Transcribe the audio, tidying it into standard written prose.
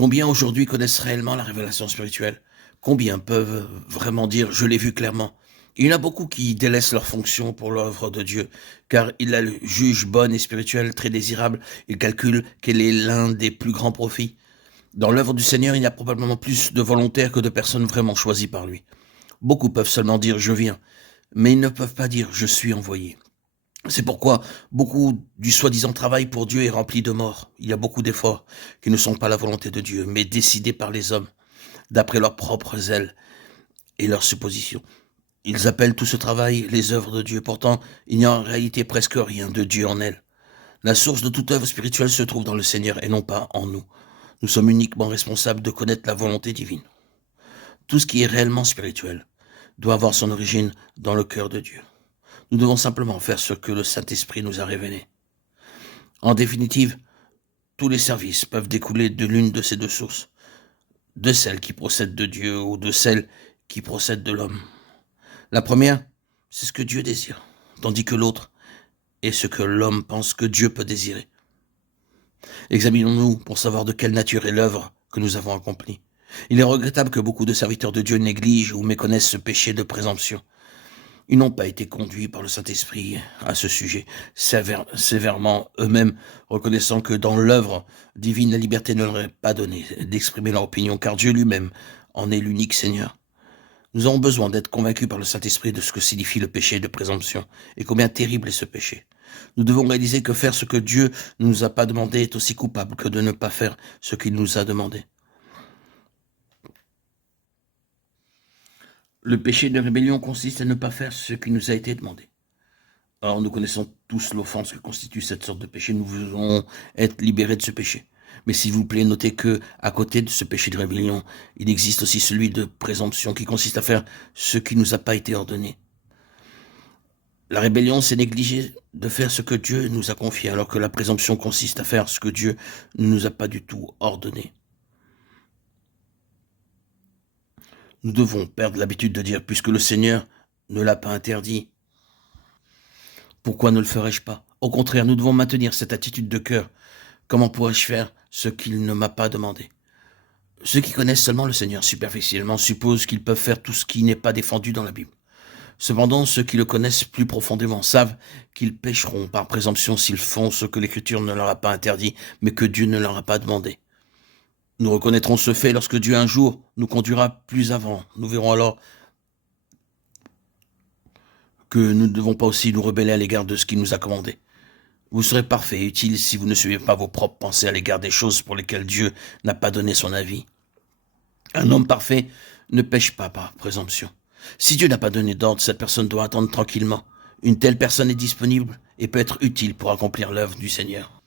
Combien aujourd'hui connaissent réellement la révélation spirituelle? Combien peuvent vraiment dire «je l'ai vu clairement»? Il y en a beaucoup qui délaissent leur fonction pour l'œuvre de Dieu, car il la juge bonne et spirituelle, très désirable. Ils calculent qu'elle est l'un des plus grands profits. Dans l'œuvre du Seigneur, il y a probablement plus de volontaires que de personnes vraiment choisies par lui. Beaucoup peuvent seulement dire «je viens», mais ils ne peuvent pas dire «je suis envoyé». C'est pourquoi beaucoup du soi-disant travail pour Dieu est rempli de mort. Il y a beaucoup d'efforts qui ne sont pas la volonté de Dieu, mais décidés par les hommes, d'après leurs propres ailes et leurs suppositions. Ils appellent tout ce travail les œuvres de Dieu. Pourtant, il n'y a en réalité presque rien de Dieu en elles. La source de toute œuvre spirituelle se trouve dans le Seigneur et non pas en nous. Nous sommes uniquement responsables de connaître la volonté divine. Tout ce qui est réellement spirituel doit avoir son origine dans le cœur de Dieu. Nous devons simplement faire ce que le Saint-Esprit nous a révélé. En définitive, tous les services peuvent découler de l'une de ces deux sources, de celle qui procède de Dieu ou de celle qui procède de l'homme. La première, c'est ce que Dieu désire, tandis que l'autre est ce que l'homme pense que Dieu peut désirer. Examinons-nous pour savoir de quelle nature est l'œuvre que nous avons accomplie. Il est regrettable que beaucoup de serviteurs de Dieu négligent ou méconnaissent ce péché de présomption. Ils n'ont pas été conduits par le Saint-Esprit à ce sujet, sévèrement eux-mêmes, reconnaissant que dans l'œuvre divine, la liberté ne leur est pas donnée d'exprimer leur opinion, car Dieu lui-même en est l'unique Seigneur. Nous avons besoin d'être convaincus par le Saint-Esprit de ce que signifie le péché de présomption, et combien terrible est ce péché. Nous devons réaliser que faire ce que Dieu ne nous a pas demandé est aussi coupable que de ne pas faire ce qu'il nous a demandé. Le péché de rébellion consiste à ne pas faire ce qui nous a été demandé. Alors nous connaissons tous l'offense que constitue cette sorte de péché. Nous voulons être libérés de ce péché. Mais s'il vous plaît, notez que, à côté de ce péché de rébellion, il existe aussi celui de présomption qui consiste à faire ce qui nous a pas été ordonné. La rébellion, c'est négliger de faire ce que Dieu nous a confié, alors que la présomption consiste à faire ce que Dieu ne nous a pas du tout ordonné. Nous devons perdre l'habitude de dire, puisque le Seigneur ne l'a pas interdit, pourquoi ne le ferais-je pas? Au contraire, nous devons maintenir cette attitude de cœur. Comment pourrais-je faire ce qu'il ne m'a pas demandé? Ceux qui connaissent seulement le Seigneur superficiellement supposent qu'ils peuvent faire tout ce qui n'est pas défendu dans la Bible. Cependant, ceux qui le connaissent plus profondément savent qu'ils pécheront par présomption s'ils font ce que l'Écriture ne leur a pas interdit, mais que Dieu ne leur a pas demandé. Nous reconnaîtrons ce fait lorsque Dieu un jour nous conduira plus avant. Nous verrons alors que nous ne devons pas aussi nous rebeller à l'égard de ce qu'il nous a commandé. Vous serez parfait et utile si vous ne suivez pas vos propres pensées à l'égard des choses pour lesquelles Dieu n'a pas donné son avis. Un homme parfait ne pêche pas par présomption. Si Dieu n'a pas donné d'ordre, cette personne doit attendre tranquillement. Une telle personne est disponible et peut être utile pour accomplir l'œuvre du Seigneur.